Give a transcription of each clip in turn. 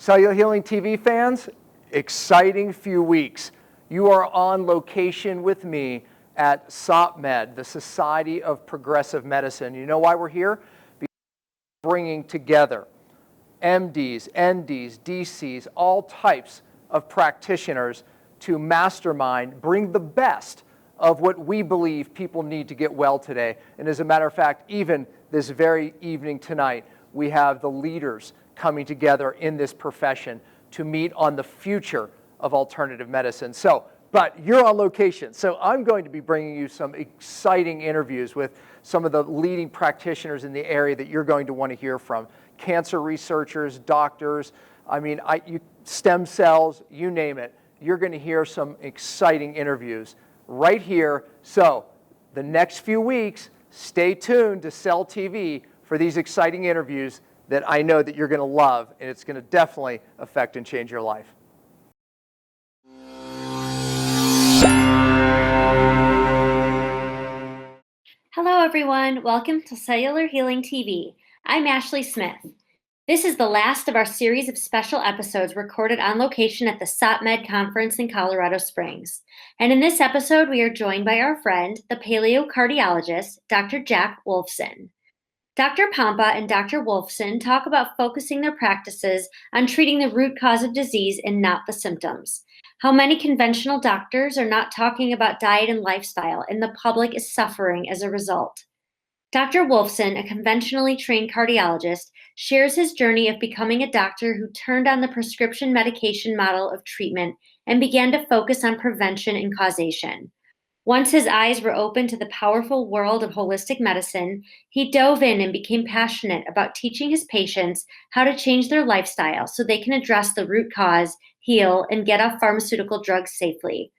Cellular Healing TV fans, exciting few weeks. You are on location with me at SOPMed, the Society of Progressive Medicine. You know why we're here? Because we're bringing together MDs, NDs, DCs, all types of practitioners to mastermind, bring the best of what we believe people need to get well today. And as a matter of fact, even this very evening tonight, we have the leaders coming together in this profession to meet on the future of alternative medicine. But you're on location, so I'm going to be bringing you some exciting interviews with some of the leading practitioners in the area that you're going to want to hear from. Cancer researchers, doctors, stem cells, you name it. You're going to hear some exciting interviews right here. So the next few weeks, stay tuned to Cell TV for these exciting interviews that I know that you're going to love, and it's going to definitely affect and change your life. Hello everyone, welcome to Cellular Healing TV. I'm Ashley Smith. This is the last of our series of special episodes recorded on location at the SOPMed conference in Colorado Springs. And in this episode, we are joined by our friend, the Paleo Cardiologist, Dr. Jack Wolfson. Dr. Pompa and Dr. Wolfson talk about focusing their practices on treating the root cause of disease and not the symptoms. How many conventional doctors are not talking about diet and lifestyle, and the public is suffering as a result. Dr. Wolfson, a conventionally trained cardiologist, shares his journey of becoming a doctor who turned on the prescription medication model of treatment and began to focus on prevention and causation. Once his eyes were open to the powerful world of holistic medicine, he dove in and became passionate about teaching his patients how to change their lifestyle so they can address the root cause, heal, and get off pharmaceutical drugs safely.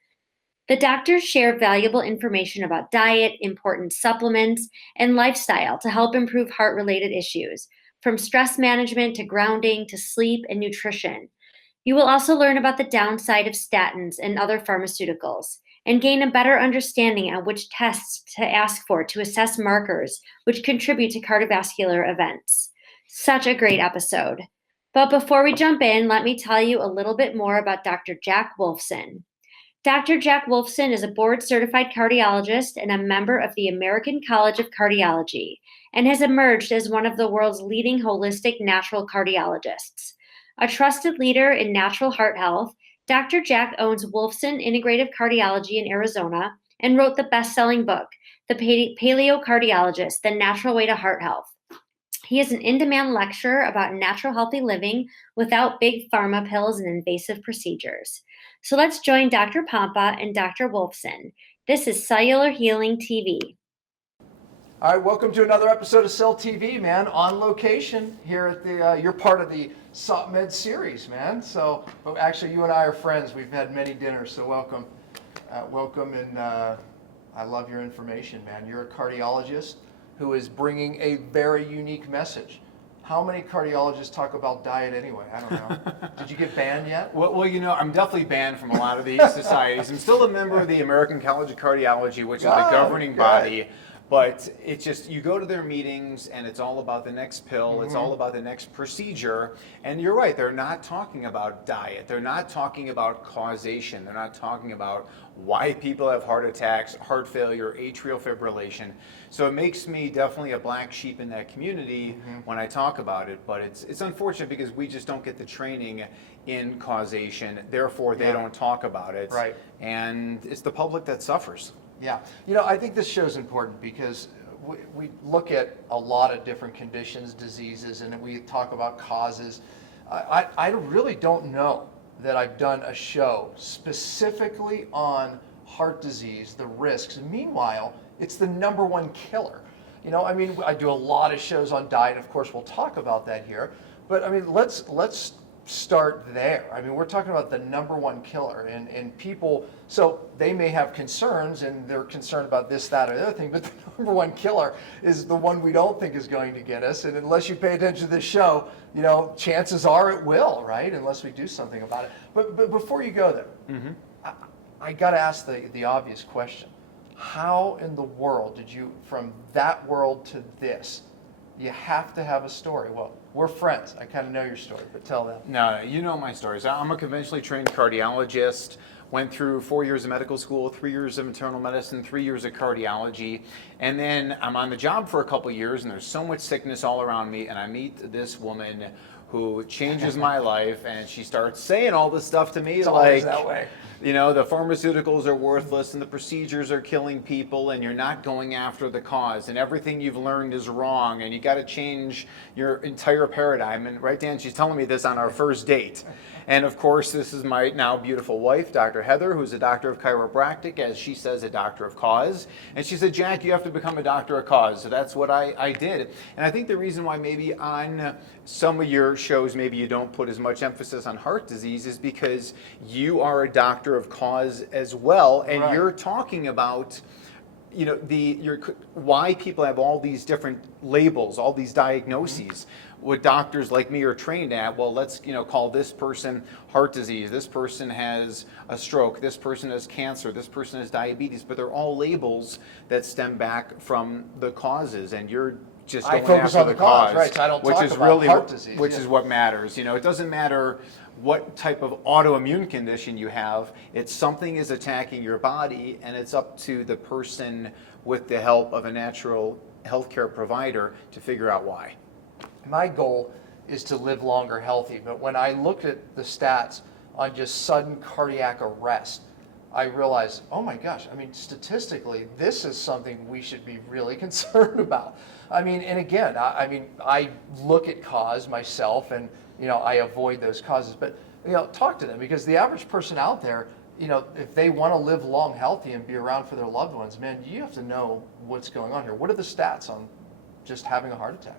The doctors share valuable information about diet, important supplements, and lifestyle to help improve heart-related issues, from stress management to grounding to sleep and nutrition. You will also learn about the downside of statins and other pharmaceuticals, and gain a better understanding on which tests to ask for to assess markers which contribute to cardiovascular events. Such a great episode. But before we jump in, let me tell you a little bit more about Dr. Jack Wolfson. Dr. Jack Wolfson is a board-certified cardiologist and a member of the American College of Cardiology, and has emerged as one of the world's leading holistic natural cardiologists. A trusted leader in natural heart health, Dr. Jack owns Wolfson Integrative Cardiology in Arizona and wrote the best-selling book, The Paleo Cardiologist, The Natural Way to Heart Health. He is an in-demand lecturer about natural healthy living without big pharma pills and invasive procedures. So let's join Dr. Pompa and Dr. Wolfson. This is Cellular Healing TV. All right, welcome to another episode of Cell TV, man, on location here at the, you're part of the SOPMed series, man. So, actually, you and I are friends. We've had many dinners, so welcome. And I love your information, man. You're a cardiologist who is bringing a very unique message. How many cardiologists talk about diet anyway? I don't know. Did you get banned yet? Well, you know, I'm definitely banned from a lot of these societies. I'm still a member of the American College of Cardiology, which is the governing body. But it's just, you go to their meetings and it's all about the next pill, it's all about the next procedure. And you're right, they're not talking about diet, they're not talking about causation, they're not talking about why people have heart attacks, heart failure, atrial fibrillation. So it makes me definitely a black sheep in that community when I talk about it. But it's unfortunate because we just don't get the training in causation, therefore they don't talk about it. Right. And it's the public that suffers. Yeah, you know, I think this show is important because we look at a lot of different conditions, diseases, and we talk about causes. I really don't know that I've done a show specifically on heart disease, the risks. And meanwhile, it's the #1 killer. You know, I mean, I do a lot of shows on diet. Of course, we'll talk about that here. But I mean, let's start there. I mean, we're talking about the #1 killer, and people, so they may have concerns and they're concerned about this, that, or the other thing, but the #1 killer is the one we don't think is going to get us. And unless you pay attention to this show, you know, chances are it will, right? Unless we do something about it. But before you go there, I got to ask the obvious question. How in the world did you, from that world to this, you have to have a story. Well, we're friends. I kind of know your story, but tell them. No, you know my stories. I'm a conventionally trained cardiologist. Went through 4 years of medical school, 3 years of internal medicine, 3 years of cardiology, and then I'm on the job for a couple years, and there's so much sickness all around me, and I meet this woman who changes my life, and she starts saying all this stuff to me, It's like, always that way. you know, the pharmaceuticals are worthless and the procedures are killing people and you're not going after the cause and everything you've learned is wrong and you got to change your entire paradigm. And right, Dan, she's telling me this on our first date. And of course, this is my now beautiful wife, Dr. Heather, who's a doctor of chiropractic, as she says, a doctor of cause. And she said, Jack, you have to become a doctor of cause. So that's what I did. And I think the reason why maybe on some of your shows, maybe you don't put as much emphasis on heart disease is because you are a doctor of cause as well. And Right. you're talking about, you know, why people have all these different labels, all these diagnoses. What doctors like me are trained at, well, let's, you know, call this person heart disease, this person has a stroke, this person has cancer, this person has diabetes, but they're all labels that stem back from the causes, and you're just I going focus after on the the cause, cause, right, so I don't which talk is about really heart disease, which yeah. is what matters. You know, it doesn't matter what type of autoimmune condition you have, it's something is attacking your body, and it's up to the person with the help of a natural healthcare provider to figure out why. My goal is to live longer healthy, but when I look at the stats on just sudden cardiac arrest, I realize, oh my gosh, I mean, statistically, this is something we should be really concerned about. I mean, and again, I look at cause myself and, you know, I avoid those causes, but, you know, talk to them, because the average person out there, you know, if they want to live long healthy and be around for their loved ones, man, you have to know what's going on here. What are the stats on just having a heart attack?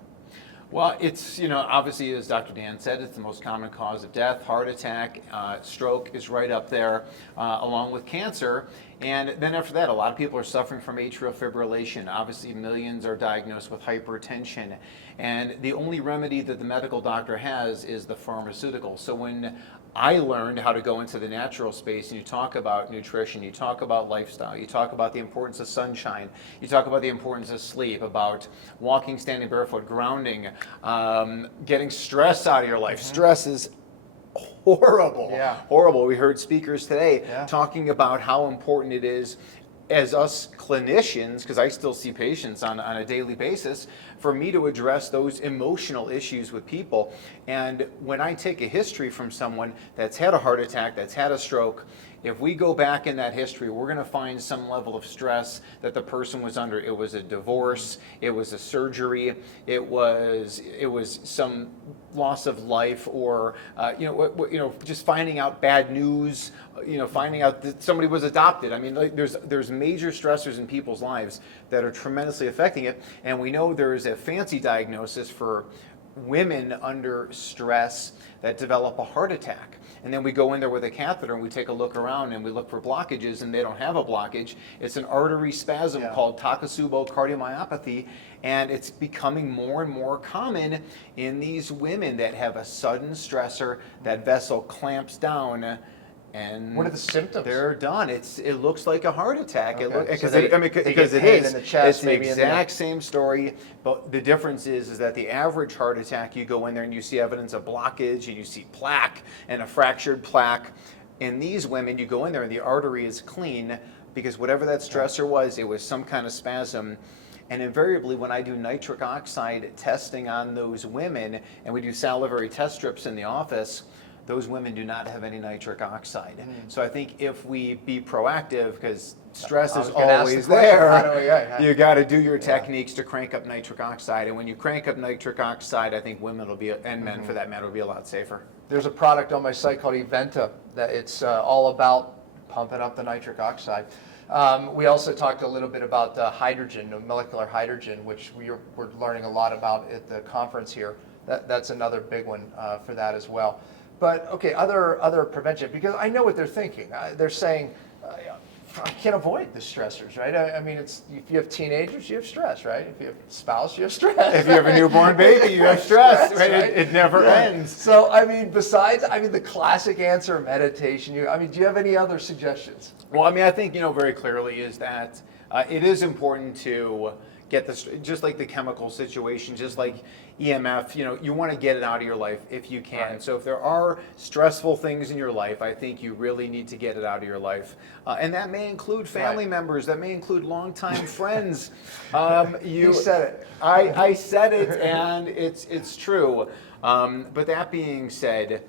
Well, it's, you know, obviously, as Dr. Dan said, it's the most common cause of death. Heart attack, stroke is right up there, along with cancer. And then after that, a lot of people are suffering from atrial fibrillation. Obviously, millions are diagnosed with hypertension. And the only remedy that the medical doctor has is the pharmaceutical. So when I learned how to go into the natural space, and you talk about nutrition, you talk about lifestyle, you talk about the importance of sunshine, you talk about the importance of sleep, about walking, standing barefoot, grounding, getting stress out of your life. Stress is horrible. Yeah. Horrible. We heard speakers today Yeah. talking about how important it is as us clinicians, because I still see patients on a daily basis, for me to address those emotional issues with people. And when I take a history from someone that's had a heart attack, that's had a stroke, if we go back in that history, we're going to find some level of stress that the person was under. It was a divorce, it was a surgery, it was some loss of life, or just finding out bad news, finding out that somebody was adopted. I mean, like, there's major stressors in people's lives that are tremendously affecting it, and we know there is a fancy diagnosis for women under stress that develop a heart attack. And then we go in there with a catheter and we take a look around and we look for blockages, and they don't have a blockage. It's an artery spasm called Takotsubo cardiomyopathy, and it's becoming more and more common in these women that have a sudden stressor. That vessel clamps down, and What are the symptoms? they're done. It looks like a heart attack. Okay. Because So it get is. pain in the chest, It's the maybe in the- exact same story, but the difference is that the average heart attack, you go in there and you see evidence of blockage, and you see plaque and a fractured plaque. In these women, you go in there and the artery is clean, because whatever that stressor was, it was some kind of spasm. And invariably, when I do nitric oxide testing on those women, and we do salivary test strips in the office, those women do not have any nitric oxide. So I think if we be proactive, because stress is always there, you got to do your techniques to crank up nitric oxide. And when you crank up nitric oxide, I think women will be, and men for that matter, will be a lot safer. There's a product on my site called Eventa that it's all about pumping up the nitric oxide. We also talked a little bit about hydrogen, molecular hydrogen, which we're learning a lot about at the conference here. That's another big one for that as well. But okay, other prevention, because I know what they're thinking. They're saying, I can't avoid the stressors, right? I mean, if you have teenagers, you have stress, right? If you have a spouse, you have stress. If you have a newborn baby, you have stress, right? It never ends. So, I mean, besides, the classic answer, meditation, do you have any other suggestions? Well, I mean, I think, very clearly is that it is important to get this, just like the chemical situation, just like EMF, you want to get it out of your life if you can. Right. So if there are stressful things in your life, I think you really need to get it out of your life. And that may include family members, that may include longtime friends. You said it. I said it, and it's true. But that being said,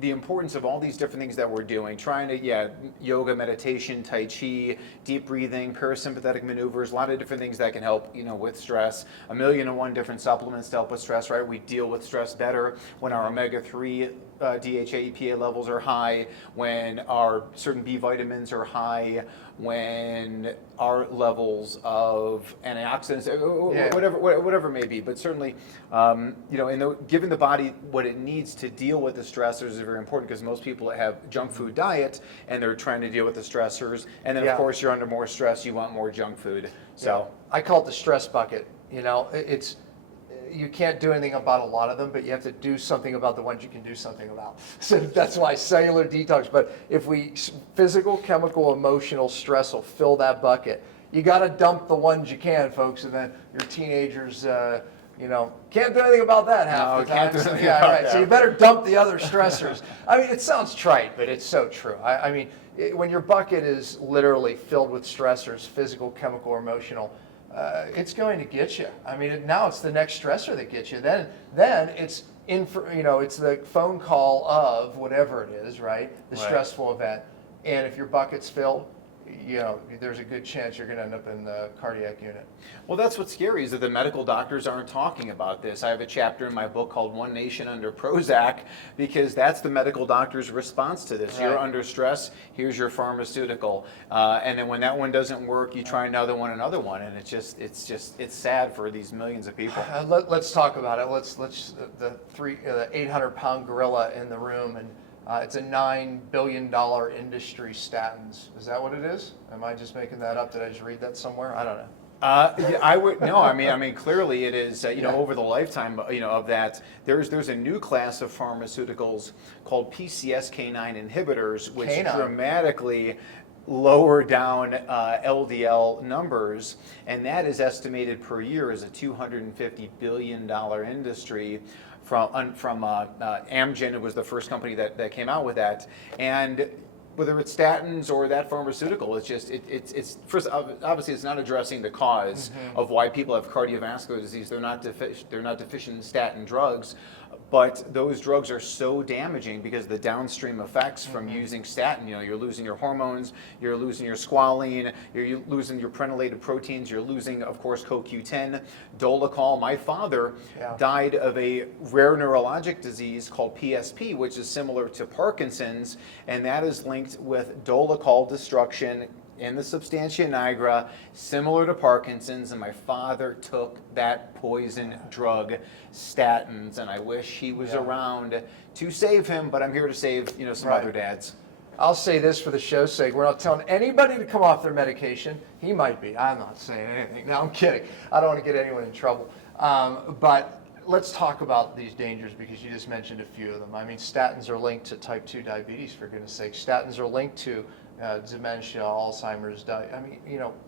the importance of all these different things that we're doing, trying to, yoga, meditation, Tai Chi, deep breathing, parasympathetic maneuvers, a lot of different things that can help, with stress. 1,000,001 different supplements to help with stress, right? We deal with stress better when our omega-3 DHA, EPA levels are high, when our certain B vitamins are high, when our levels of antioxidants, whatever it may be. But certainly, giving the body what it needs to deal with the stressors is very important, because most people have junk food diet and they're trying to deal with the stressors. And then, of course, you're under more stress, you want more junk food. So I call it the stress bucket. It's you can't do anything about a lot of them, but you have to do something about the ones you can do something about. So that's why cellular detox. But if physical, chemical, emotional stress will fill that bucket. You got to dump the ones you can, folks, and then your teenagers, can't do anything about that half the time. Can't do anything about that. So you better dump the other stressors. I mean, it sounds trite, but it's so true. When your bucket is literally filled with stressors, physical, chemical, or emotional, it's going to get you. Now it's the next stressor that gets you. Then it's it's the phone call of whatever it is, right? The stressful event. And if your bucket's filled, there's a good chance you're going to end up in the cardiac unit. Well, that's what's scary, is that the medical doctors aren't talking about this. I have a chapter in my book called One Nation Under Prozac, because that's the medical doctor's response to this. Right. You're under stress, here's your pharmaceutical. And then when that one doesn't work, you try another one, and it's sad for these millions of people. Let's talk about it. Let's the 800-pound gorilla in the room, and it's a $9 billion industry, statins. Is that what it is? Am I just making that up? Did I just read that somewhere? I don't know. I would no. I mean, clearly it is. Over the lifetime, of that, there's a new class of pharmaceuticals called PCSK9 inhibitors, which dramatically lower down LDL numbers, and that is estimated per year as a $250 billion industry. From Amgen, it was the first company that came out with that. And whether it's statins or that pharmaceutical, it's first, obviously it's not addressing the cause of why people have cardiovascular disease. They're not deficient in statin drugs. But those drugs are so damaging because the downstream effects from using statin, you're losing your hormones, you're losing your squalene, you're losing your prenylated proteins, you're losing, of course, CoQ10, Dolichol. My father died of a rare neurologic disease called PSP, which is similar to Parkinson's, and that is linked with Dolichol destruction in the substantia nigra, similar to Parkinson's, and my father took that poison drug, statins, and I wish he was around to save him, but I'm here to save, some other dads. I'll say this for the show's sake. We're not telling anybody to come off their medication. He might be. I'm not saying anything. No, I'm kidding. I don't want to get anyone in trouble. But let's talk about these dangers, because you just mentioned a few of them. Statins are linked to type 2 diabetes, for goodness sake. Statins are linked to dementia, Alzheimer's.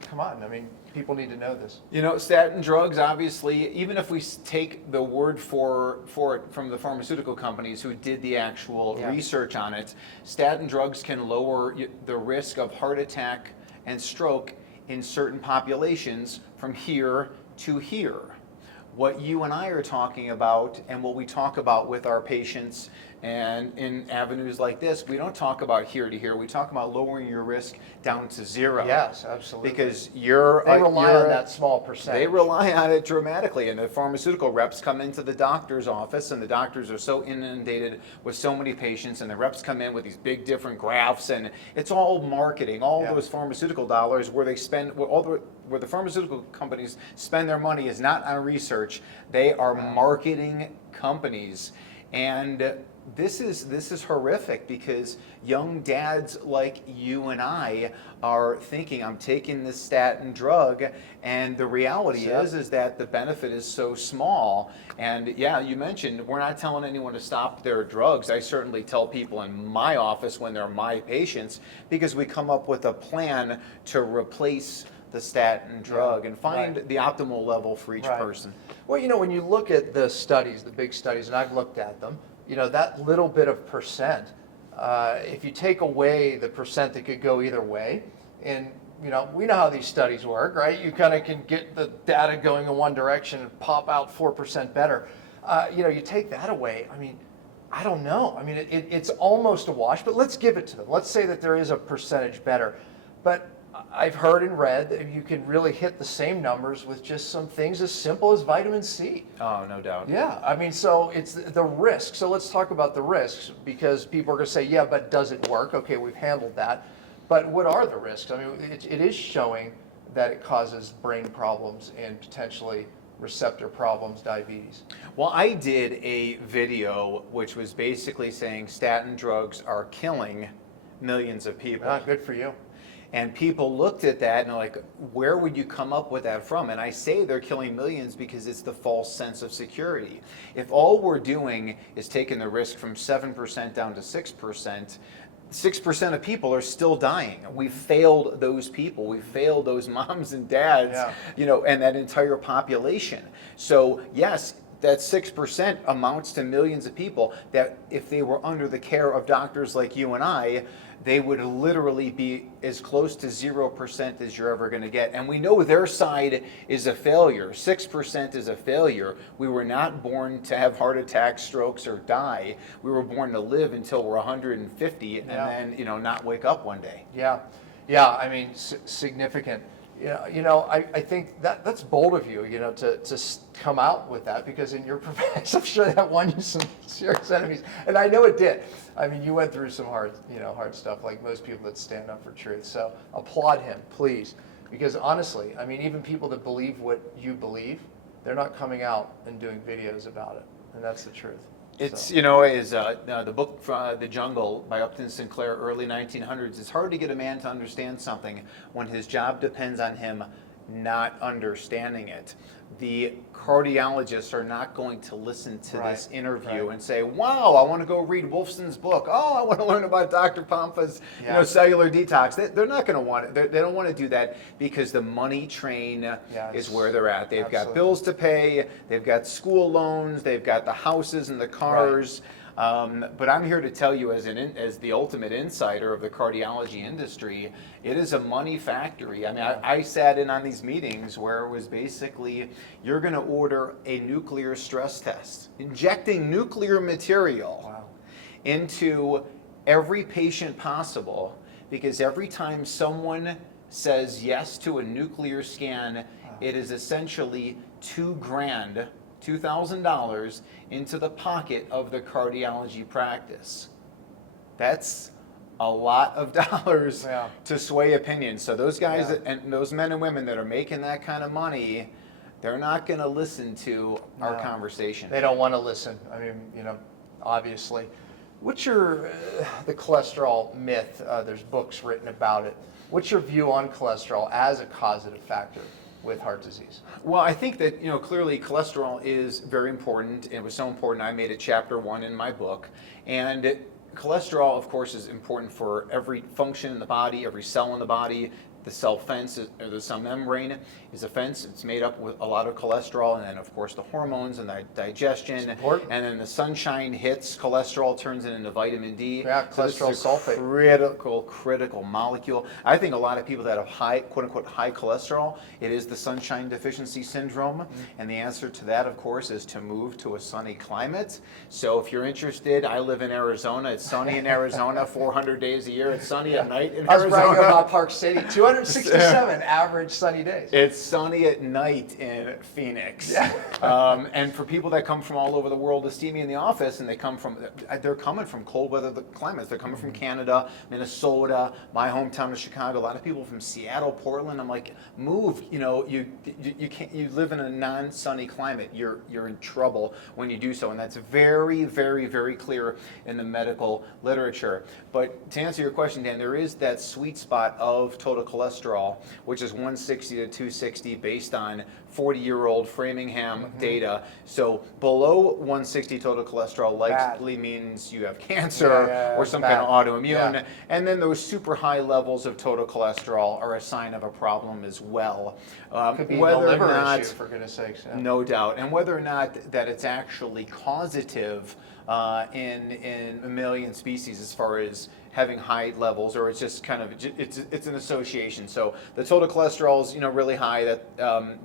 Come on. People need to know this. Statin drugs, obviously, even if we take the word for it from the pharmaceutical companies who did the actual research on it, statin drugs can lower the risk of heart attack and stroke in certain populations from here to here. What you and I are talking about, and what we talk about with our patients and in avenues like this, we don't talk about here to here. We talk about lowering your risk down to zero. Yes, absolutely. Because they rely on that small percentage. They rely on it dramatically, and the pharmaceutical reps come into the doctor's office, and the doctors are so inundated with so many patients, and the reps come in with these big different graphs, and it's all marketing. All those pharmaceutical dollars where they spend, where the pharmaceutical companies spend their money is not on research. They are marketing companies, and this is horrific, because young dads like you and I are thinking, I'm taking this statin drug, and the reality is that the benefit is so small. And you mentioned we're not telling anyone to stop their drugs. I certainly tell people in my office when they're my patients, because we come up with a plan to replace the statin drug and find right. the optimal level for each Right. person. Well, when you look at the studies, the big studies, and I've looked at them, that little bit of percent, if you take away the percent that could go either way, and we know how these studies work, right? You kind of can get the data going in one direction and pop out 4% better. You take that away. I mean, I don't know. I mean, it's almost a wash, but let's give it to them. Let's say that there is a percentage better. But I've heard and read that you can really hit the same numbers with just some things as simple as vitamin C. Oh, no doubt. Yeah, I mean, so it's the risk. So let's talk about the risks, because people are going to say, yeah, but does it work? Okay, we've handled that. But what are the risks? I mean, it is showing that it causes brain problems and potentially receptor problems, diabetes. Well, I did a video which was basically saying statin drugs are killing millions of people. Ah, good for you. And people looked at that and they're like, where would you come up with that from? And I say they're killing millions because it's the false sense of security. If all we're doing is taking the risk from 7% down to 6%, 6% of people are still dying. We failed those people. We failed those moms and dads, and that entire population. So yes, that 6% amounts to millions of people that if they were under the care of doctors like you and I, they would literally be as close to 0% as you're ever going to get. And we know their side is a failure. 6% is a failure. We were not born to have heart attacks, strokes, or die. We were born to live until we're 150 and then, not wake up one day. Yeah, I mean, significant. I think that's bold of you, to come out with that, because in your profession, I'm sure that won you some serious enemies, and I know it did. I mean, you went through some hard stuff, like most people that stand up for truth. So applaud him, please, because honestly, I mean, even people that believe what you believe, they're not coming out and doing videos about it, and that's the truth. It's, So. the book The Jungle by Upton Sinclair, early 1900s. It's hard to get a man to understand something when his job depends on him not understanding it. The cardiologists are not going to listen to this interview and say, wow, I want to go read Wolfson's book. Oh, I want to learn about Dr. Pompa's cellular detox. They're not going to want it. They don't want to do that because the money train is where they're at. They've got bills to pay. They've got school loans. They've got the houses and the cars. But I'm here to tell you, as the ultimate insider of the cardiology industry, it is a money factory. I mean, I sat in on these meetings where it was basically, you're going to order a nuclear stress test, injecting nuclear material into every patient possible, because every time someone says yes to a nuclear scan, it is essentially $2,000 into the pocket of the cardiology practice. That's a lot of dollars to sway opinions. So those guys and those men and women that are making that kind of money, they're not going to listen to our conversation. They don't want to listen. I mean, obviously. What's the cholesterol myth? There's books written about it. What's your view on cholesterol as a causative factor with heart disease? Well, I think that, clearly cholesterol is very important. It was so important I made it chapter 1 in my book. And cholesterol, of course, is important for every function in the body, every cell in the body. The cell fence, or the cell membrane, is a fence. It's made up with a lot of cholesterol, and then of course the hormones and the digestion. And then the sunshine hits, cholesterol turns it into vitamin D. Yeah, cholesterol sulfate. Critical molecule. I think a lot of people that have high, quote unquote, high cholesterol, it is the sunshine deficiency syndrome. And the answer to that, of course, is to move to a sunny climate. So if you're interested, I live in Arizona. It's sunny in Arizona 400 days a year. It's sunny at night in Arizona. I was bragging about Park City. 267 average sunny days. It's sunny at night in Phoenix. And for people that come from all over the world to see me in the office, and they're coming from cold weather climates. They're coming from Canada, Minnesota, my hometown of Chicago. A lot of people from Seattle, Portland. I'm like, move. You can't. You live in a non-sunny climate. You're in trouble when you do so, and that's very, very, very clear in the medical literature. But to answer your question, Dan, there is that sweet spot of total cholesterol cholesterol, which is 160 to 260 based on 40-year-old Framingham data. So below 160 total cholesterol likely means you have cancer or some kind of autoimmune. Yeah. And then those super high levels of total cholesterol are a sign of a problem as well. Could be a liver issue, for goodness sakes. Yeah. No doubt. And whether or not that it's actually causative in mammalian species as far as having high levels, or it's just kind of it's an association. So the total cholesterol is really high,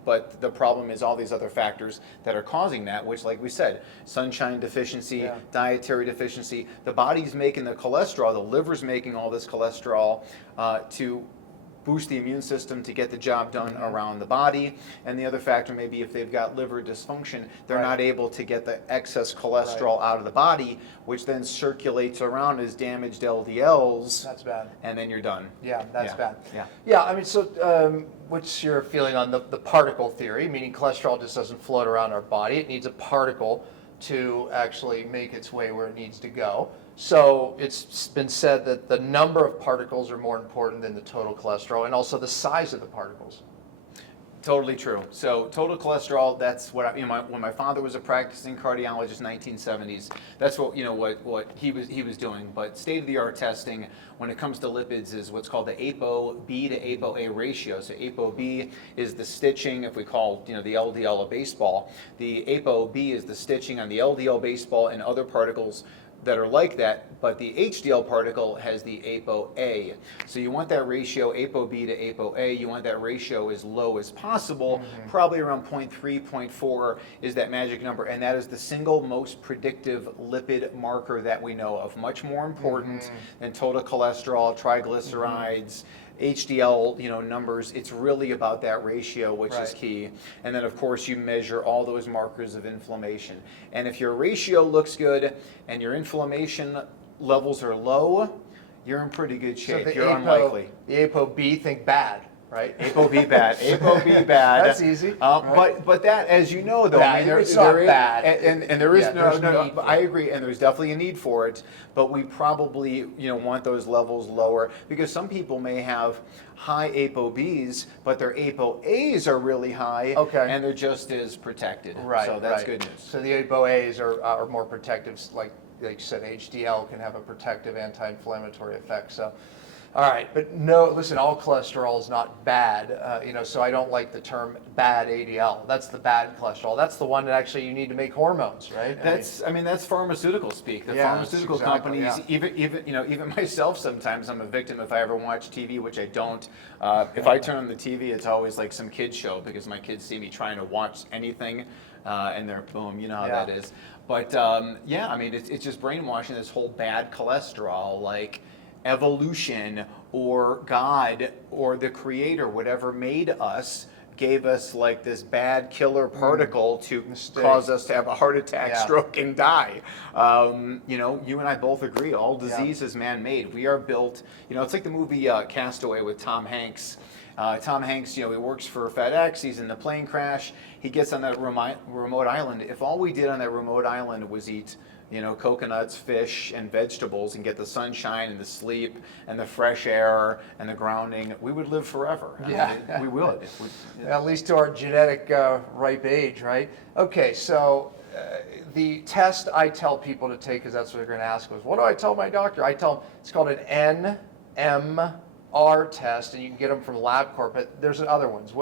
but the problem is all these other factors that are causing that, which, like we said, sunshine deficiency, dietary deficiency. The body's making the cholesterol, the liver's making all this cholesterol to boost the immune system to get the job done around the body. And the other factor may be if they've got liver dysfunction, they're not able to get the excess cholesterol out of the body, which then circulates around as damaged LDLs. That's bad. And then you're done. Yeah, that's bad. Yeah. I mean, so what's your feeling on the particle theory, meaning cholesterol just doesn't float around our body. It needs a particle to actually make its way where it needs to go. So it's been said that the number of particles are more important than the total cholesterol, and also the size of the particles. Totally true. So total cholesterol, that's what when my father was a practicing cardiologist in 1970s, that's what he was doing. But state-of-the-art testing when it comes to lipids is what's called the ApoB to ApoA ratio. So ApoB is the stitching, if we call the LDL a baseball. The ApoB is the stitching on the LDL baseball and other particles that are like that, but the HDL particle has the ApoA. So you want that ratio, ApoB to ApoA, you want that ratio as low as possible, probably around 0.3, 0.4 is that magic number, and that is the single most predictive lipid marker that we know of, much more important than total cholesterol, triglycerides, HDL, numbers. It's really about that ratio, which is key. And then, of course, you measure all those markers of inflammation. And if your ratio looks good and your inflammation levels are low, you're in pretty good shape. So you're unlikely. The ApoB, think bad, right? ApoB bad. ApoB bad. That's easy. But that, as you know, though, it's not bad. And there is no. I agree, and there's definitely a need for it. But we probably want those levels lower because some people may have high ApoBs, but their ApoAs are really high, and they're just as protected. Right. So that's good news. So the ApoAs are more protective, like you said, HDL can have a protective anti-inflammatory effect. So. All right, but no, listen, all cholesterol is not bad, so I don't like the term bad ADL. That's the bad cholesterol. That's the one that actually you need to make hormones, right? That's pharmaceutical speak. The pharmaceutical companies, even myself sometimes I'm a victim if I ever watch TV, which I don't. If I turn on the TV, it's always like some kid show because my kids see me trying to watch anything and they're boom, you know how that is. But it's just brainwashing, this whole bad cholesterol, like evolution or God or the creator, whatever made us, gave us like this bad killer particle to cause us to have a heart attack, stroke, and die. You and I both agree, all disease is man-made. We are built, it's like the movie Castaway with Tom Hanks. Tom Hanks, he works for FedEx, he's in the plane crash, he gets on that remote island. If all we did on that remote island was eat coconuts, fish, and vegetables, and get the sunshine and the sleep and the fresh air and the grounding, we would live forever. We would. At least to our genetic ripe age, right? Okay, so the test I tell people to take, because that's what they're going to ask, was what do I tell my doctor? I tell them it's called an NMR test, and you can get them from LabCorp, but there's other ones.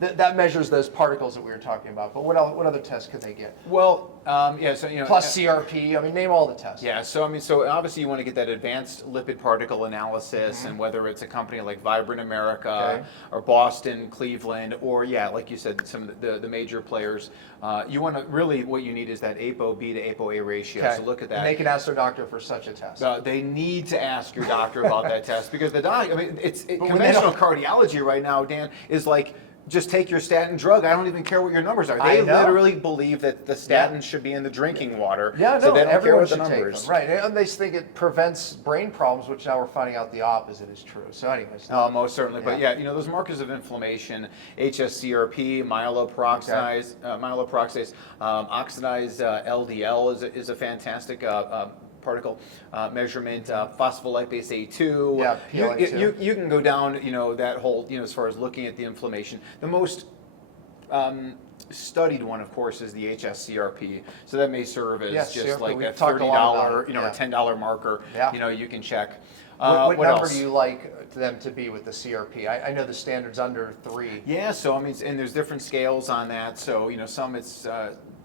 That measures those particles that we were talking about. But what other tests could they get? Well, plus CRP. I mean, name all the tests. Yeah. So obviously you want to get that advanced lipid particle analysis, and whether it's a company like Vibrant America or Boston, Cleveland, or like you said, some of the major players, you want to really what you need is that ApoB to ApoA ratio. So look at that. And they can ask their doctor for such a test. They need to ask your doctor about that test because the conventional cardiology right now, Dan, is like, just take your statin drug. I don't even care what your numbers are. They literally believe that the statin should be in the drinking water. So they don't care what the numbers. Take them. Right. And they think it prevents brain problems, which now we're finding out the opposite is true. So anyways. Most certainly. But those markers of inflammation, HSCRP, myeloperoxidase, oxidized LDL is a fantastic particle measurement, phospholipase A2. Yeah, PLA2. You can go down, that whole, as far as looking at the inflammation. The most studied one, of course, is the HSCRP. So that may serve as Yes, just CRP. like We've that talked a $30, lot about it. or $10 marker. Yeah. You can check. What number else? do you like them to be with the CRP? I know the standard's under 3. Yeah, so I mean, and there's different scales on that. So some it's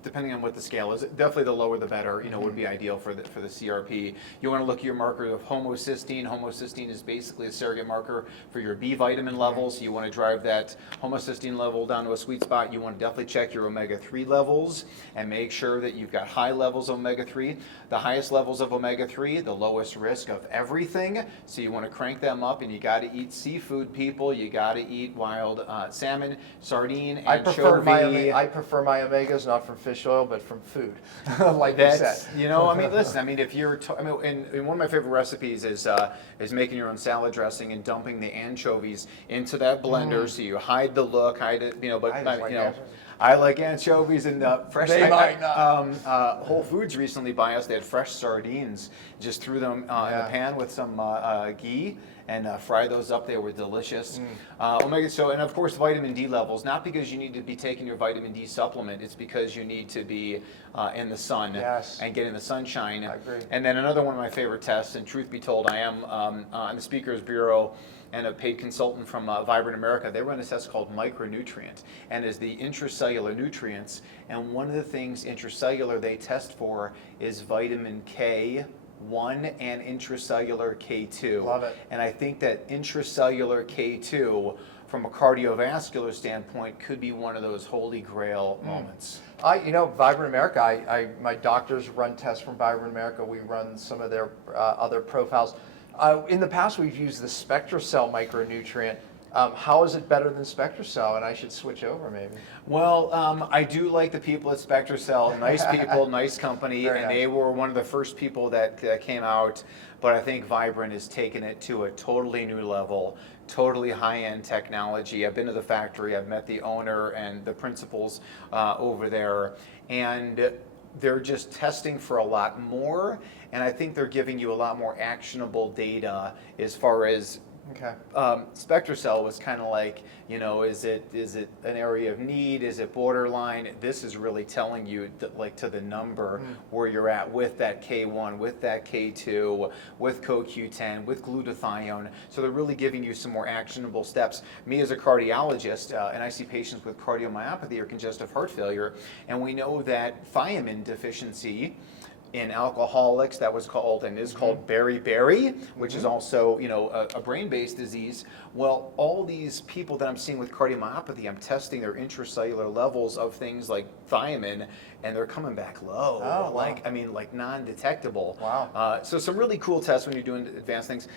depending on what the scale is. Definitely the lower the better. Would be ideal for the CRP. You want to look at your marker of homocysteine. Homocysteine is basically a surrogate marker for your B vitamin levels. You want to drive that homocysteine level down to a sweet spot. You want to definitely check your omega-3 levels and make sure that you've got high levels of omega-3. The highest levels of omega-3, the lowest risk of everything. So you want to crank them up, and you got to eat seafood, people. You got to eat wild salmon, sardine, anchovy. I prefer my omegas not from fish oil, but from food, like you said. Listen, if you're, and one of my favorite recipes is making your own salad dressing and dumping the anchovies into that blender. So you hide the look, hide it, I like anchovies and fresh. They might not. Whole Foods recently by us, they had fresh sardines. Just threw them in the pan with some ghee and fry those up. They were delicious. Omega, and of course vitamin D levels. Not because you need to be taking your vitamin D supplement. It's because you need to be in the sun and getting the sunshine. I agree. And then another one of my favorite tests. And truth be told, I am on the Speakers Bureau and a paid consultant from Vibrant America. They run a test called micronutrient, and is the intracellular nutrients. And one of the things intracellular they test for is vitamin K1 and intracellular K2. Love it. And I think that intracellular K2, from a cardiovascular standpoint, could be one of those holy grail moments. Vibrant America, my doctors run tests from Vibrant America. We run some of their other profiles. In the past, we've used the SpectraCell micronutrient. How is it better than SpectraCell? And I should switch over, maybe. Well, I do like the people at SpectraCell. Nice people, nice company, Very and nice. they were one of the first people that came out. But I think Vibrant has taken it to a totally new level, totally high-end technology. I've been to the factory. I've met the owner and the principals over there, and they're just testing for a lot more. And I think they're giving you a lot more actionable data as far as. Okay. SpectraCell was kind of like, is it an area of need? Is it borderline? This is really telling you to the number where you're at with that K1, with that K2, with CoQ10, with glutathione. So they're really giving you some more actionable steps. Me as a cardiologist, and I see patients with cardiomyopathy or congestive heart failure, and we know that thiamine deficiency in alcoholics, that was called and is called beriberi, which is also a brain-based disease. Well, all these people that I'm seeing with cardiomyopathy, I'm testing their intracellular levels of things like thiamine, and they're coming back low. Oh, like non-detectable. Wow. So some really cool tests when you're doing advanced things.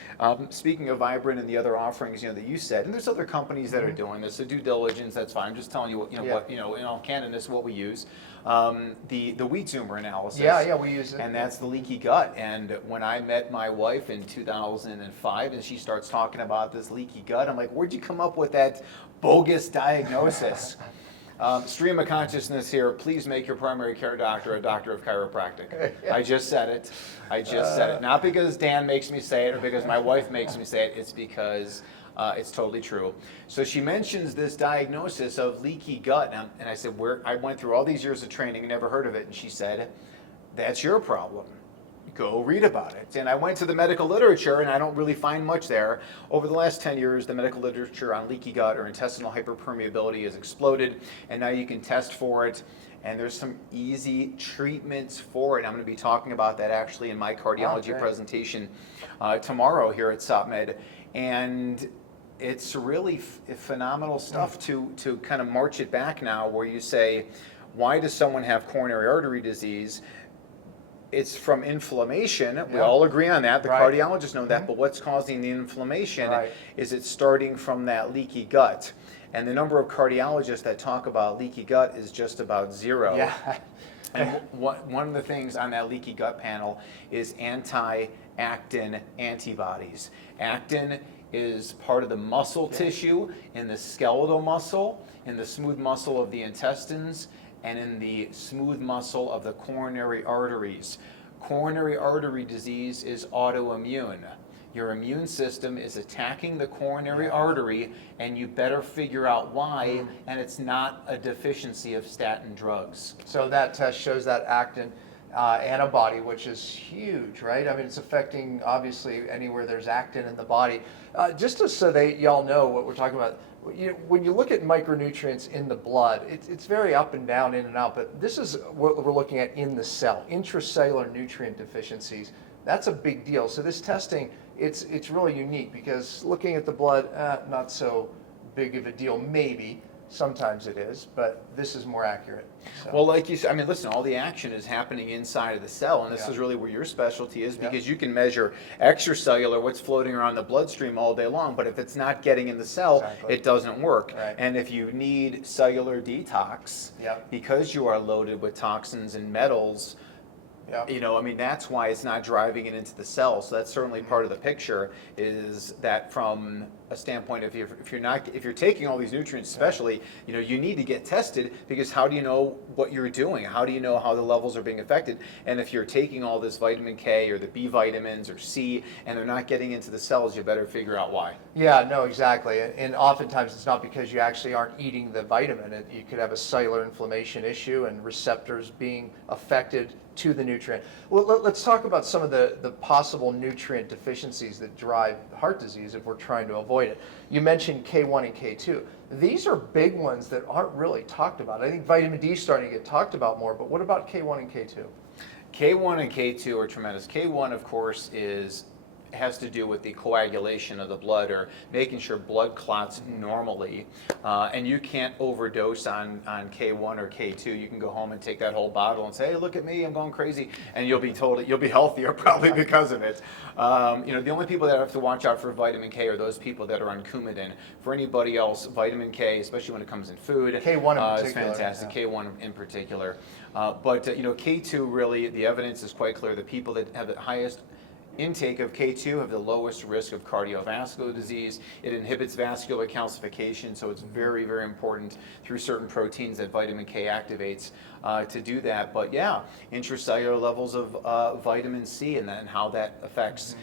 Speaking of Vibrant and the other offerings, that you said, and there's other companies that are doing this. So due diligence, that's fine. I'm just telling you what in all candidness what we use. The wheat tumor analysis. Yeah, we use it. And that's the leaky gut. And when I met my wife in 2005, and she starts talking about this leaky gut, I'm like, where'd you come up with that bogus diagnosis? Stream of consciousness here. Please make your primary care doctor a doctor of chiropractic. I just said it. Not because Dan makes me say it or because my wife makes me say it. It's because it's totally true. So she mentions this diagnosis of leaky gut, and I said, I went through all these years of training and never heard of it. And she said, that's your problem. Go read about it. And I went to the medical literature, and I don't really find much there. Over the last 10 years, the medical literature on leaky gut or intestinal hyperpermeability has exploded, and now you can test for it. And there's some easy treatments for it. I'm going to be talking about that actually in my cardiology presentation tomorrow here at SopMed. And it's really phenomenal stuff to kind of march it back now, where you say, why does someone have coronary artery disease? It's from inflammation. We all agree on that. The cardiologists know that. But what's causing the inflammation is it starting from that leaky gut. And the number of cardiologists that talk about leaky gut is just about 0. Yeah. And one of the things on that leaky gut panel is anti-actin antibodies. Actin is part of the muscle tissue in the skeletal muscle, in the smooth muscle of the intestines, and in the smooth muscle of the coronary arteries. Coronary artery disease is autoimmune. Your immune system is attacking the coronary artery, and you better figure out why, and it's not a deficiency of statin drugs. So that test shows that actin antibody, which is huge, right? I mean, it's affecting, obviously, anywhere there's actin in the body. Just so y'all know what we're talking about, when you look at micronutrients in the blood, it's very up and down, in and out, but this is what we're looking at in the cell, intracellular nutrient deficiencies. That's a big deal. So this testing, it's really unique, because looking at the blood, not so big of a deal, maybe. Sometimes it is, but this is more accurate. So. Well, like you said, I mean, listen, all the action is happening inside of the cell, and this is really where your specialty is, because you can measure extracellular, what's floating around the bloodstream all day long, but if it's not getting in the cell, it doesn't work. Right. And if you need cellular detox, because you are loaded with toxins and metals, you know, I mean, that's why it's not driving it into the cell. So that's certainly part of the picture, is that from a standpoint, if you're taking all these nutrients, especially, you know, you need to get tested, because how do you know what you're doing? How do you know how the levels are being affected? And if you're taking all this vitamin K or the B vitamins or C and they're not getting into the cells, you better figure out why. Yeah, no, exactly. And oftentimes it's not because you actually aren't eating the vitamin. You could have a cellular inflammation issue and receptors being affected to the nutrient. Well, let's talk about some of the possible nutrient deficiencies that drive heart disease if we're trying to avoid it. You mentioned K1 and K2. These are big ones that aren't really talked about. I think vitamin D is starting to get talked about more, but what about K1 and K2? K1 and K2 are tremendous. K1, of course, has to do with the coagulation of the blood, or making sure blood clots normally, and you can't overdose on K1 or K2. You can go home and take that whole bottle and say, hey, look at me, I'm going crazy, and you'll be told you'll be healthier probably because of it. You know, the only people that have to watch out for vitamin K are those people that are on Coumadin. For anybody else, vitamin K, especially when it comes in food, K1 in particular, is fantastic. K1 in particular, but you know, K2, really, the evidence is quite clear. The people that have the highest intake of K2 have the lowest risk of cardiovascular disease. It inhibits vascular calcification, so it's very, very important through certain proteins that vitamin K activates to do that. But yeah, intracellular levels of vitamin C, and then how that affects